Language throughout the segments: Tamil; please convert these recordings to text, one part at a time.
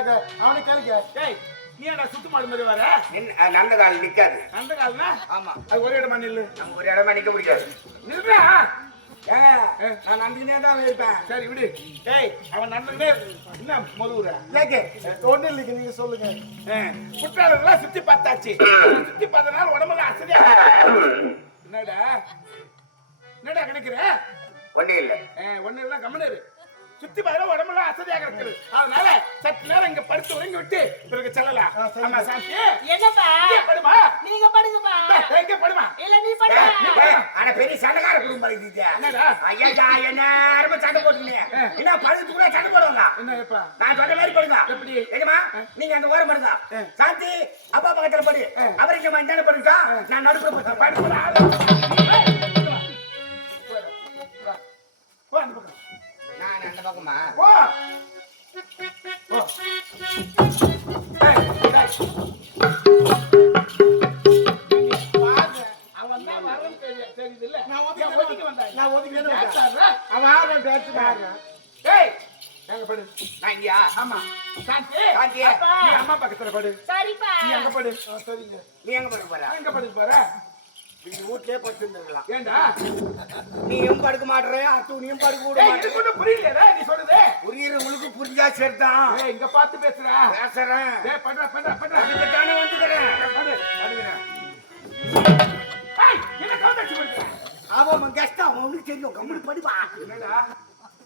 நிக்கிறாங்க அவனை கேளுங்க ஏய் நீ என்ன சுத்து மாடு மாதிரி வர? நல்ல கால் நிக்காது. அந்த காலனா? ஆமா. அது ஒரே இடமா நில்லு. நம்ம ஒரு இடமா நிக்க முடியாது. நில்றா? ஏங்க நான் நந்தினே தான் இருப்பேன். சரி விடு. ஏய் அவன் நடந்துக்கிட்டே என்ன மொதுவுற ஏங்க ஒண்ணு இல்லைங்க நீங்க சொல்லுங்க. குற்றாலெல்லாம் சுத்தி பார்த்தாச்சு. சுத்தி பார்த்தனால உடம்புல அசதியா என்னடா? என்னடா கிடைக்கிற ஒண்ணு இல்ல. ஒண்ணு இல்ல கம்மனரு சுத்தி பார்த்தா உடம்புல அசதியாக இருக்குது அதனால சற்று நேரம் இங்க படுத்து உறங்கி விட்டு பிறகு செல்லலாம். ஆமா சாந்தி. படுமா? நீங்க படுங்கப்பா. எங்க படுமா? இல்ல நீ படுங்க ஆனா பெரிய சண்டைக்கார குடும்பம் இது ஐயா என்ன நேரமா சண்டை போட்டுக்கலையே என்ன பழுத்து கூட சண்டை போடுவாங்க என்னப்பா நான் சொன்ன மாதிரி படுங்க. எப்படி? தெரியுமா நீங்க அந்த ஓரம் படுங்க. சாந்தி அப்பா பக்கத்துல படு. அவர் இங்க மஞ்சான படுக்கா? நான் நடுப்புற படுக்கிறேன். அங்க படு. சரிங்க நீ எங்க படுக்க போற எங்க படுக்க போற? நீ வீட்லயே படுத்துருந்துருக்கலாம் ஏன்டா? நீயும் படுக்க மாட்டற அத்து நீயும் படுக்க விட எனக்கு ஒண்ணும் புரியலையேடா, நீ சொல்றது. புரியுறவங்களுக்கு புரிஞ்சா சரிதான். ஏய், இங்க பார்த்து பேசுறா. பேசுறேன். ஏய், படுறா, படுறா, படுறா. அதுக்குத்தானே வந்துக்கிறேன். படு, படுகிறேன். ஏய், என்ன கவுந்தடிச்சு படுக்கிற? அவன் கஷ்டம் அவனுக்கு தெரியும். கம்முனு படிப்பா என்னடா?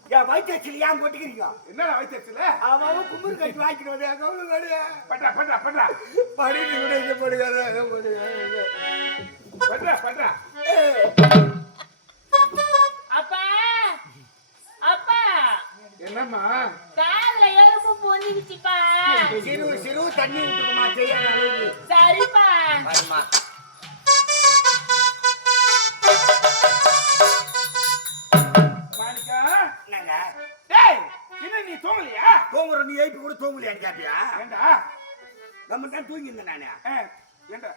என் வயிற்று ஏன் போட்டுக்கிறீங்க? என்னடா வயிற்றுல அவன் அவன் கும்பிடு கட்டி வாங்கிட்டு வந்து கவுனு கடு பண்றா பண்றா பண்றா. படிச்சு கூட இங்க போடுகாத போடுகாத பண்றா பண்றா. அப்பா அப்பா. என்னம்மா? காதுல எறும்பு பொந்திடுச்சுப்பா சிறு சிறு தண்ணி விட்டுக்குமா தெரியாத அளவுக்கு சரிப்பா. வருமா மாணிக்கா? என்னங்க? டேய் இன்னும் நீ தூங்கலையா? தூங்குற நீ எழுப்பி கூட தூங்கலையான்னு கேப்பியா ஏண்டா? நம்ம தான் தூங்கியிருந்தேன் நானு. ஏண்டா?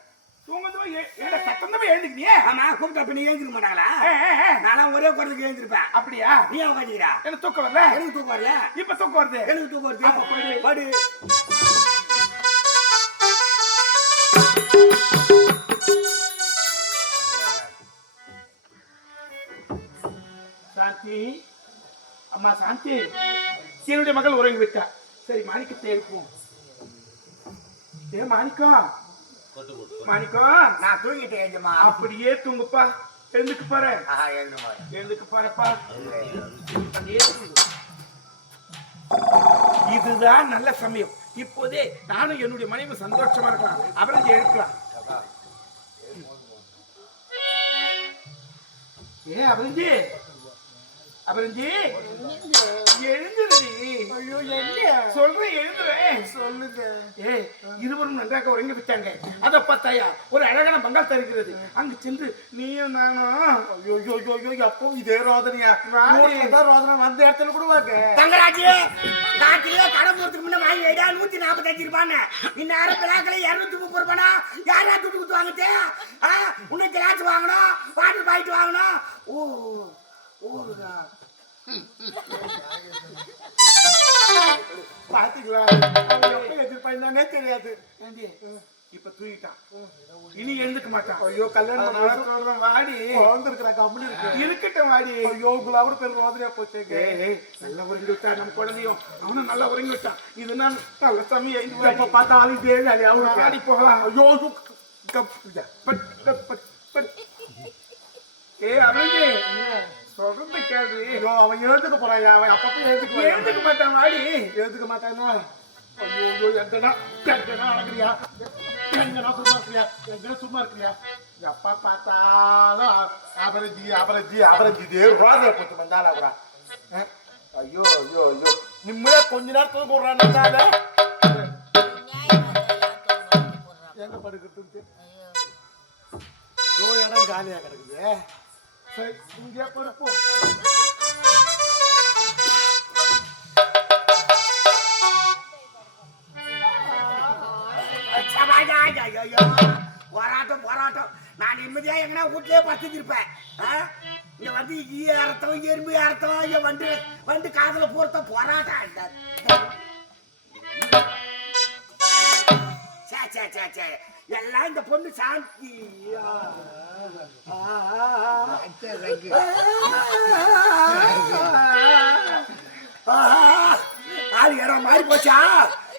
ஒரே குரலுக்கு எழுந்திருப்பேன். அப்படியா? நீ உட்காந்துக்கிறா எனக்கு தூக்கம் வரல. எனக்கு தூக்கம் வரல. இப்ப தூக்கம் வருது. எனக்கு தூக்கம் வருது. படு. சாந்தி. அம்மா சாந்தி. என்னுடைய மகள் உறங்கி விட்டா சரி மாணிக்கத்தை எழுப்புவோம் ஏ மாணிக்கம். மாணிக்கம் நான் தூங்கிட்டேன் ஏஜமா அப்படியே தூங்குப்பா. எழுந்துக்கு பாரு. எழுந்துக்கு பாருப்பா. இதுதான் நல்ல சமயம். இப்போதே நானும் என்னுடைய மனைவி சந்தோஷமா இருக்கலாம். அப்புறம் எழுக்கலாம் ஏ அபரஞ்சி அபரஞ்சி எழுந்துடி ஐயோ என்ன சொல்றேன் எழுந்துறேன் சொல்லுங்க ஏய் இருவரும் நன்றாக உறங்கி விட்டாங்க அத பார்த்தாயா? ஒரு அழகான பங்கால் தருகிறது. அங்கு சென்று நீயும் நானும். ஐயோ ஐயோ ஐயோ எப்போ இதே ரோதனையா? வாடி. ரோட்ல தான் ரோதனை அந்த இடத்துல கூட வாங்க தங்கராஜி காட்டிலே கடை போறதுக்கு முன்ன வாங்கி வைடா நூத்தி நாற்பத்தஞ்சு ரூபான்னு. இந்நேரம் பிளாக்ல இருநூத்தி முப்பது ரூபானா? யாரா துட்டு குத்து வாங்குச்சு ஆ இன்னும் கிளாஸ் வாங்கணும் வாட்டர் பாயிண்ட் வாங்கணும். ஓ ஓடுதா பாத்தீங்களா? அவன் எப்ப எதிர்பார்த்தானே தெரியாது. இப்ப தூங்கிட்டான். இனி எழுந்துக்க மாட்டான். ஐயோ கல்யாணம் வாடி. குழந்தை இருக்கிற கம்பெனி இருக்கு இருக்கட்டும் வாடி. ஐயோ குலாபுர பேர் ரோதனையா போச்சுங்க நல்லா உறங்கி விட்டான் நம்ம குழந்தையும் அவனும் நல்லா உறங்கி விட்டான் இது நான் நல்ல சமயம். இது எப்ப பார்த்தாலும் இதே வேலையா அவனுக்கு வாடி போகலாம். ஐயோ ஐயோ அவன் எழுதுக்க போறான் அவன் அப்பப்ப எழுதுக்க எழுந்துக்க மாட்டான் வாடி. எழுதுக்க மாட்டானா? ஐயோ ஐயோ எங்கடா எங்கடா அடங்குறியா? எங்கடா சும்மா இருக்கிறியா? எங்கடா சும்மா இருக்கிறியா? எப்ப பார்த்தாலும் அபரஜி அபரஜி அபரஜி இதே ரோதைய போட்டு வந்தாலா கூட அஹ், ஐயோ ஐயோ ஐயோ. நிம்மதியா கொஞ்ச நேரம் தூங்க விடுறான் எங்க படுக்கிறது ஐயோ. இடம் காலியா கிடக்குது. சரி இங்கே படுப்போம். போராட்டம் போராட்டம். நான் நிம்மதியாக எங்கன்னா வீட்லயே படுத்துட்டு ஆ? இங்க வந்து ஈ அர்த்தம் எறும்பு அர்த்தம் இங்க வந்து வந்து காதுல போறத போராட்டம். சே சே சே எல்லாம் இந்த பொண்ணு சாந்தி. ஆள் இடம் மாறி போச்சா?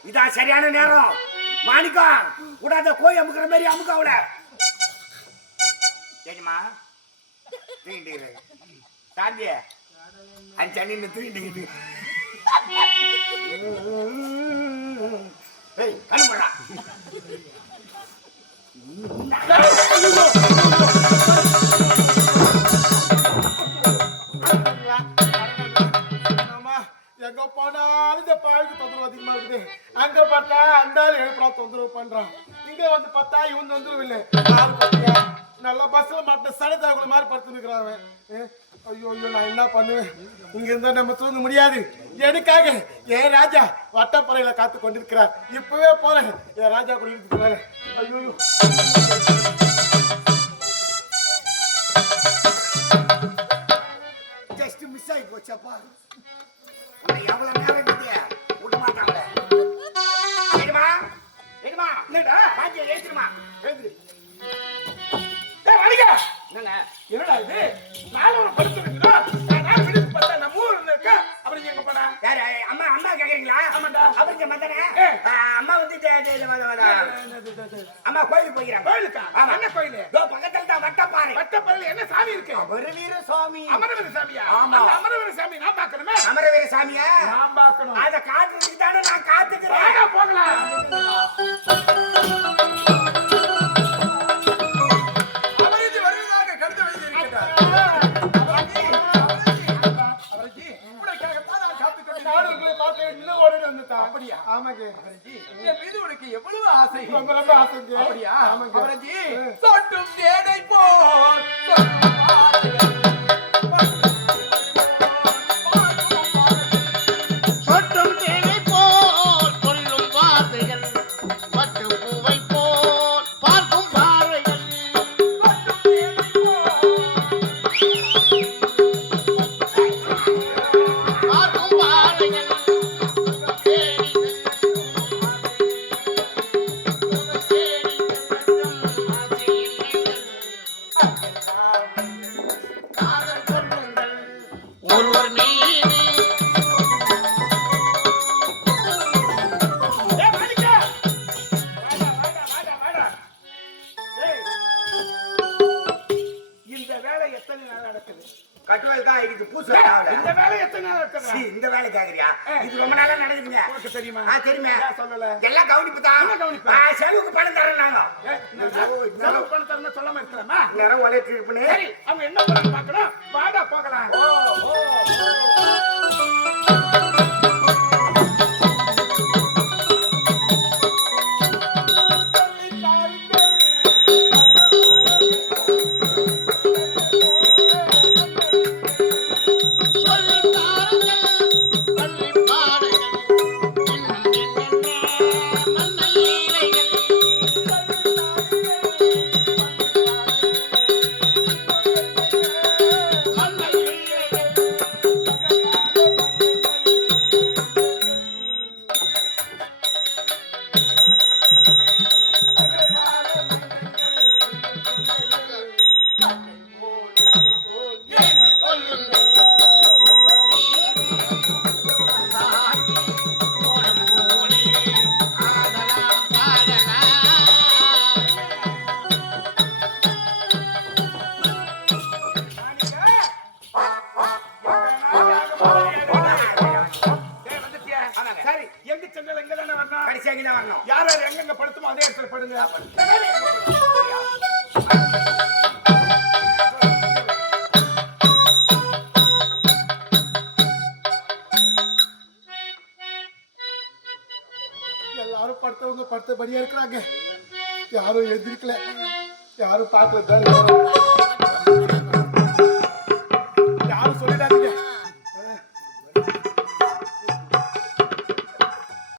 இதான் சரியான நேரம். மாணிக்கம் விடாத கோய் அமுக்கிற மாதிரி அமுக்க அவள. சரிம்மா தூங்கிட்டு சாந்திய அஞ்சு அண்ணி தூங்கிட்டு ஏய் கண்ணு ஆமா, எங்க போனாலும் இந்த பாழுக்கு தொந்தரவு அதிகமா இருக்குது. அங்க பார்த்தா அந்த ஆள் எழுப்புறா தொந்தரவு பண்றான் இங்க வந்து பார்த்தா இவன் தொந்தரவு இல்லை. ஆள் பாத்தியா, நல்லா பஸ்ல மாட்ட சடத்தாக்குள்ள மாதிரி படுத்து நிக்கிறான் ஐயோ ஐயோ நான் என்ன பண்ணுவேன்? இங்க இருந்தா நம்ம தூங்க முடியாது. எனக்காக என் ராஜா வட்டப்பறையில காத்து கொண்டிருக்கிறார். இப்பவே போறேன். என் ராஜா கூட இருக்கு போறேன். ஐயோ. ஐயோ. ஜஸ்ட் மிஸ் ஆகி போச்சப்பா உன்னை எவ்வளவு நேரம் இருக்குது விட மாட்டாங்களே? ஏடுமா ஏடுமா என்னடா? ராஜா எழுத்துருமா எழுந்துரு. டேய், வாடிங்க. என்னங்க? என்னடா இது? நாலு ஒரு படுத்து இருக்குதோ யாரு அம்மா அம்மா கேக்குறீங்களா? மத்தானே ஏ. அம்மா வந்து அம்மா கோயிலுக்கு போகிறாங்க கோயிலுக்கா? ஆமா. என்ன கோயிலு? இதோ பக்கத்துல தான் வட்டப்பாறை. வட்டப்பள்ளியில என்ன சாமி இருக்கு? அமரவீர சுவாமி. அமரவீர சாமியா? ஆமா. அமரவீர சாமி நான் பார்க்கணுமே. அமரவீர சாமியா? நான் பார்க்கணும். அத காட்டுறதுக்கு தானே நான் காத்துக்கிறேன். போகலாம். ஆமாங்க. என் மீது உனக்கு எவ்வளவு ஆசை? ரொம்ப ரொம்ப ஆசைங்க. அப்படியா? ஆமாங்க. சொட்டும் போல். நடக்குது? தான் இது பூசு. இந்த வேலை எத்தனை நாள் நடக்குது இந்த வேலை கேக்குறியா. இது ரொம்ப நாளா நடக்குதுங்க. உனக்கு தெரியுமா? ஆ, தெரியுமே. சொல்லல? எல்லாம் கவனிப்பு தான். கவனிப்பு? ஆ, செலவுக்கு பணம் தரேன் நாங்க? செலவு பண்ண தரணும் சொல்லாம இருக்கலாமா? நேரம் உழைச்சு இருப்பேன் சரி அவங்க என்ன பண்ண பார்க்கணும்? வாடா போகலாம். அவங்க படுத்தபடியா இருக்கிறாங்க. யாரும் எதிர்க்கல யாரும் பார்க்கல. யாரும் சொல்லிடாங்க